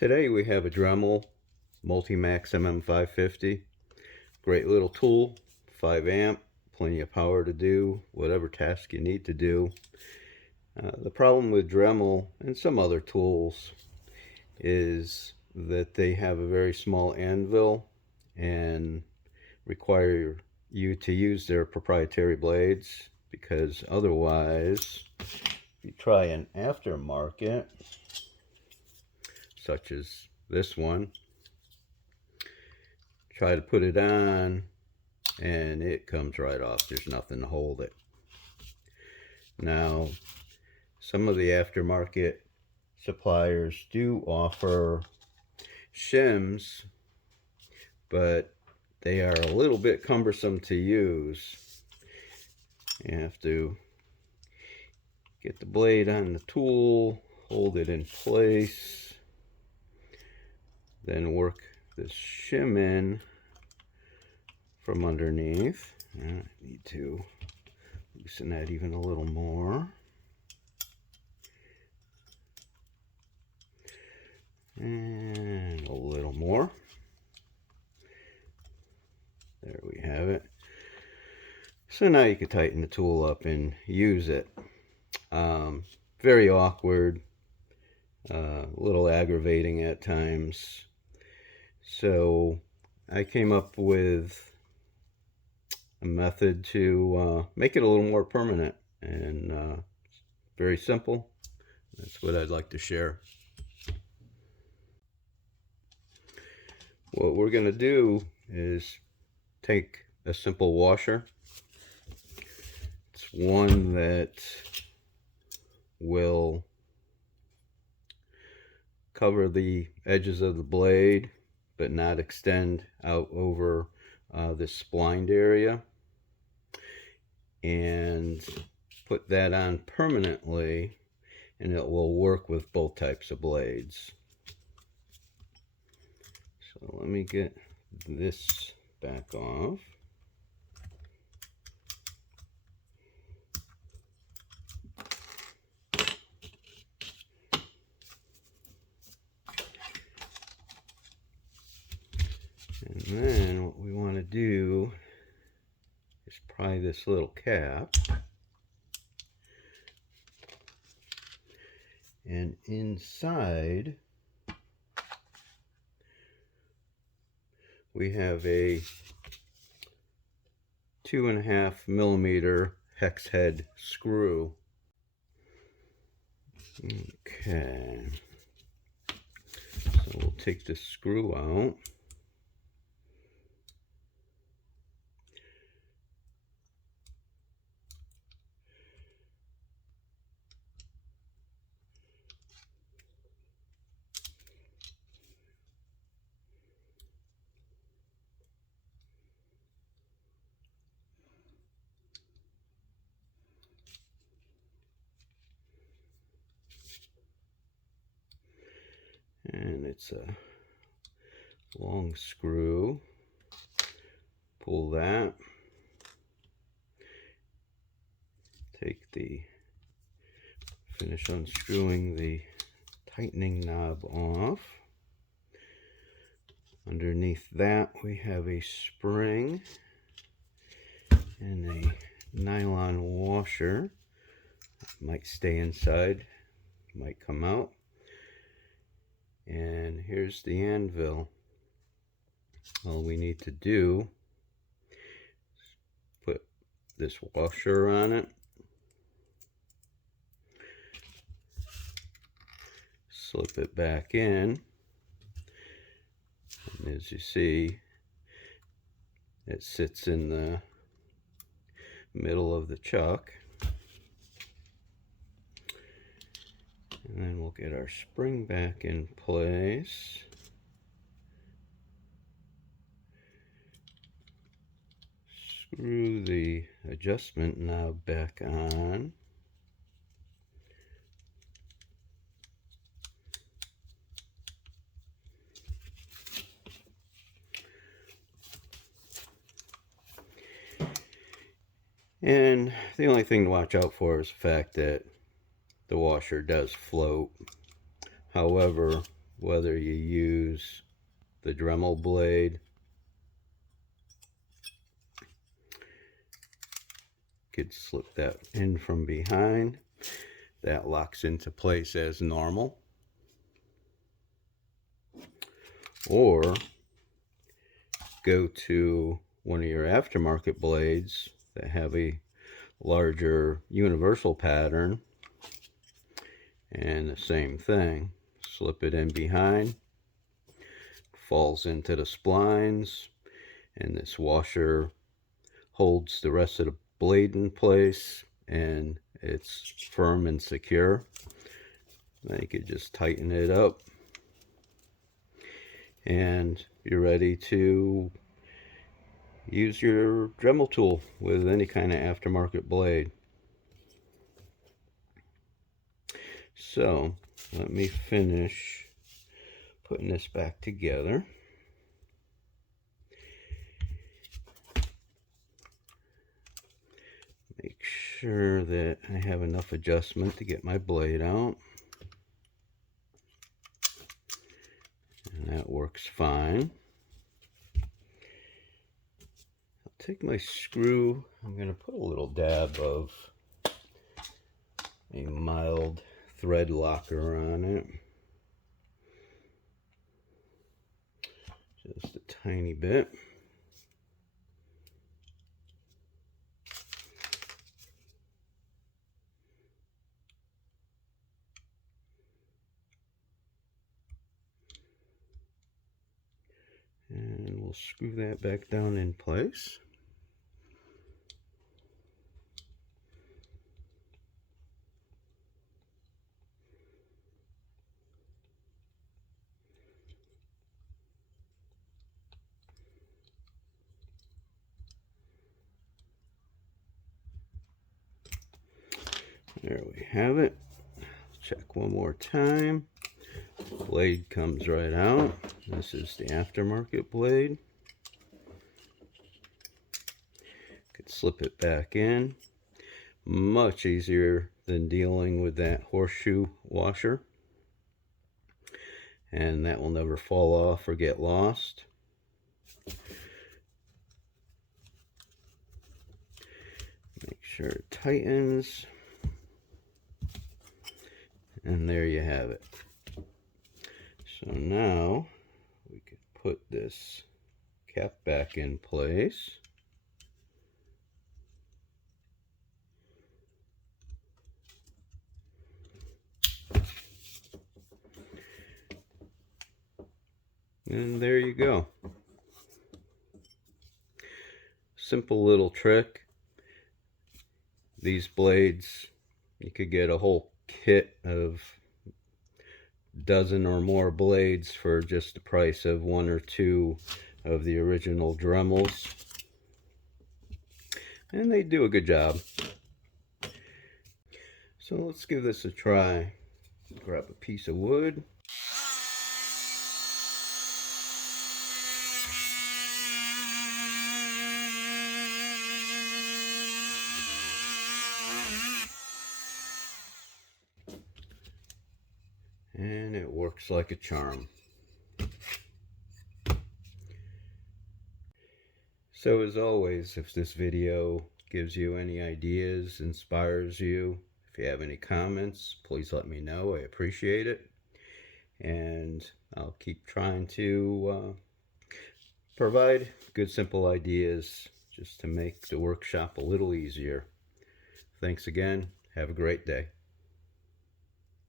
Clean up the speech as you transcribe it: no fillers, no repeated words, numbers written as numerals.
Today we have a Dremel Multi-Max MM550. Great little tool, 5 amp, plenty of power to do whatever task you need to do. The problem with Dremel and some other tools is that they have a very small anvil and require you to use their proprietary blades, because otherwise, if you try an aftermarket, such as this one, try to put it on and it comes right off. There's nothing to hold it. Now, some of the aftermarket suppliers do offer shims, but they are a little bit cumbersome to use. You have to get the blade on the tool, hold it in place, then work this shim in from underneath. I need to loosen that even a little more. And a little more. There we have it. So now you can tighten the tool up and use it. Very awkward, a little aggravating at times. So I came up with a method to make it a little more permanent, and very simple. That's what I'd like to share. What we're going to do is take a simple washer. It's one that will cover the edges of the blade but not extend out over this splined area, and put that on permanently, and it will work with both types of blades. So let me get this back off. And then what we want to do is pry this little cap, and inside we have a 2.5 millimeter hex head screw. Okay, so we'll take the screw out. And it's a long screw. Pull that. Finish unscrewing the tightening knob off. Underneath that we have a spring and a nylon washer. Might stay inside, might come out. And here's the anvil. All we need to do is put this washer on it, slip it back in, and as you see, it sits in the middle of the chuck. And then we'll get our spring back in place. Screw the adjustment knob back on. And the only thing to watch out for is the fact that the washer does float. However, whether you use the Dremel blade, could slip that in from behind. That locks into place as normal. Or go to one of your aftermarket blades that have a larger universal pattern, and the same thing. Slip it in behind, falls into the splines, and this washer holds the rest of the blade in place, and it's firm and secure. Now you could just tighten it up, and you're ready to use your Dremel tool with any kind of aftermarket blade. So let me finish putting this back together. Make sure that I have enough adjustment to get my blade out. And that works fine. I'll take my screw. I'm going to put a little dab of a mild thread locker on it. Just a tiny bit. And we'll screw that back down in place. There we have it. Check one more time. Blade comes right out. This is the aftermarket blade. Could slip it back in. Much easier than dealing with that horseshoe washer. And that will never fall off or get lost. Make sure it tightens. And there you have it. So now we can put this cap back in place. And there you go. Simple little trick. These blades, you could get a whole kit of dozen or more blades for just the price of one or two of the original Dremels, and they do a good job. So let's give this a try. Grab a piece of wood. And it works like a charm. So as always, if this video gives you any ideas, inspires you, if you have any comments, please let me know. I appreciate it. And I'll keep trying to provide good, simple ideas just to make the workshop a little easier. Thanks again. Have a great day.